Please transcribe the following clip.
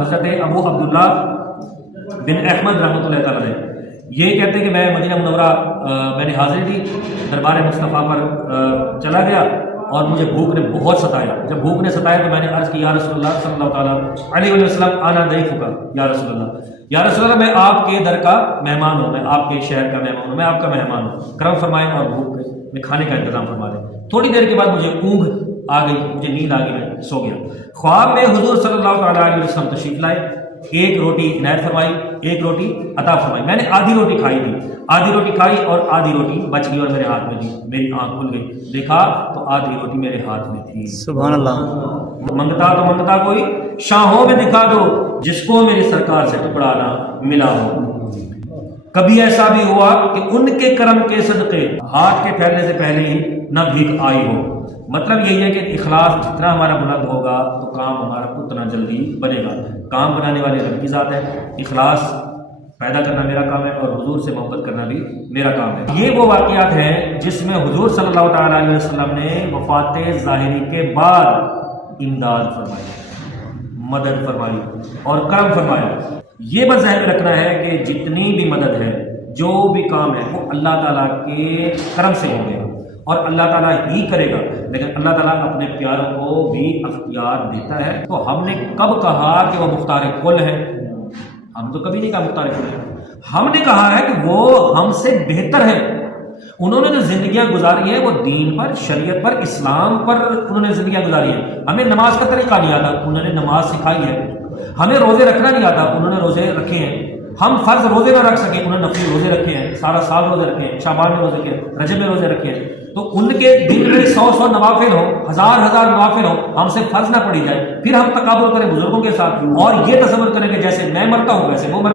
حضرت ابو عبداللہ بن احمد رحمۃ اللہ تعالیٰ نے یہ کہتے ہیں کہ میں مدینہ منورہ میں نے حاضری دی، دربار مصطفیٰ پر چلا گیا اور مجھے بھوک نے بہت ستایا۔ جب بھوک نے ستایا تو میں نے عرض کی یا رسول اللہ صلی اللہ تعالیٰ علیہ وسلم آنا ضیفک یا رسول اللہ، یا رسول اللہ میں آپ کے در کا مہمان ہوں، میں آپ کے شہر کا مہمان ہوں، میں آپ کا مہمان ہوں، کرم فرمائیں اور بھوک میں کھانے کا انتظام فرما دیں۔ تھوڑی دیر کے بعد مجھے اونگ آ گئی، مجھے نیند آ گئی، میں سو گیا۔ خواب میں حضور صلی اللہ تعالیٰ علیہ وسلم تشریف لائے، ایک روٹی عنایت فرمائی، ایک روٹی عطا فرمائی۔ میں نے آدھی روٹی کھائی تھی، آدھی روٹی کھائی اور آدھی روٹی بچ گئی اور میرے ہاتھ میں دی۔ میری آنکھ کھل گئی، دیکھا تو آدھی روٹی میرے ہاتھ میں تھی۔ سبحان اللہ۔ منگتا تو منگتا کوئی شاہوں میں دکھا دو، جس کو میری سرکار سے ٹکڑا نہ ملا ہو۔ کبھی ایسا بھی ہوا کہ ان کے کرم کے صدقے ہاتھ کے پھیلنے سے پہلے ہی نہ بھیک آئی ہو۔ مطلب یہی ہے کہ اخلاص جتنا ہمارا بلند ہوگا تو کام ہمارا اتنا جلدی بنے گا۔ کام بنانے والے رب کی ذات ہے، اخلاص پیدا کرنا میرا کام ہے اور حضور سے محبت کرنا بھی میرا کام ہے۔ یہ وہ واقعات ہیں جس میں حضور صلی اللہ تعالیٰ علیہ وسلم نے وفات ظاہری کے بعد امداد فرمائی، مدد فرمائی اور کرم فرمایا۔ یہ بس ذہن میں رکھنا ہے کہ جتنی بھی مدد ہے، جو بھی کام ہے، وہ اللہ تعالیٰ کے کرم سے ہو گیا اور اللہ تعالیٰ ہی کرے گا، لیکن اللہ تعالیٰ اپنے پیاروں کو بھی اختیار دیتا ہے۔ تو ہم نے کب کہا کہ وہ مختار کل ہے؟ ہم تو کبھی نہیں کہا مختار کل ہے، ہم نے کہا ہے کہ وہ ہم سے بہتر ہے۔ انہوں نے جو زندگیاں گزاری ہیں وہ دین پر، شریعت پر، اسلام پر انہوں نے زندگیاں گزاری ہیں۔ ہمیں نماز کا طریقہ نہیں آتا، انہوں نے نماز سکھائی ہے۔ ہمیں روزے رکھنا نہیں آتا، انہوں نے روزے رکھے ہیں۔ ہم فرض روزے نہ رکھ سکیں، انہوں نے نفلی روزے رکھے ہیں، سارا سال روزے رکھے ہیں، شعبان میں روزے رکھے ہیں، رجب میں روزے رکھے ہیں۔ تو ان کے دن میں 100 نوافل ہوں، ہزار نوافل ہوں، ہم سے فرض نہ پڑی جائے، پھر ہم تکابر کریں بزرگوں کے ساتھ اور یہ تصور کریں کہ جیسے میں مرتا ہوں ویسے وہ مرتا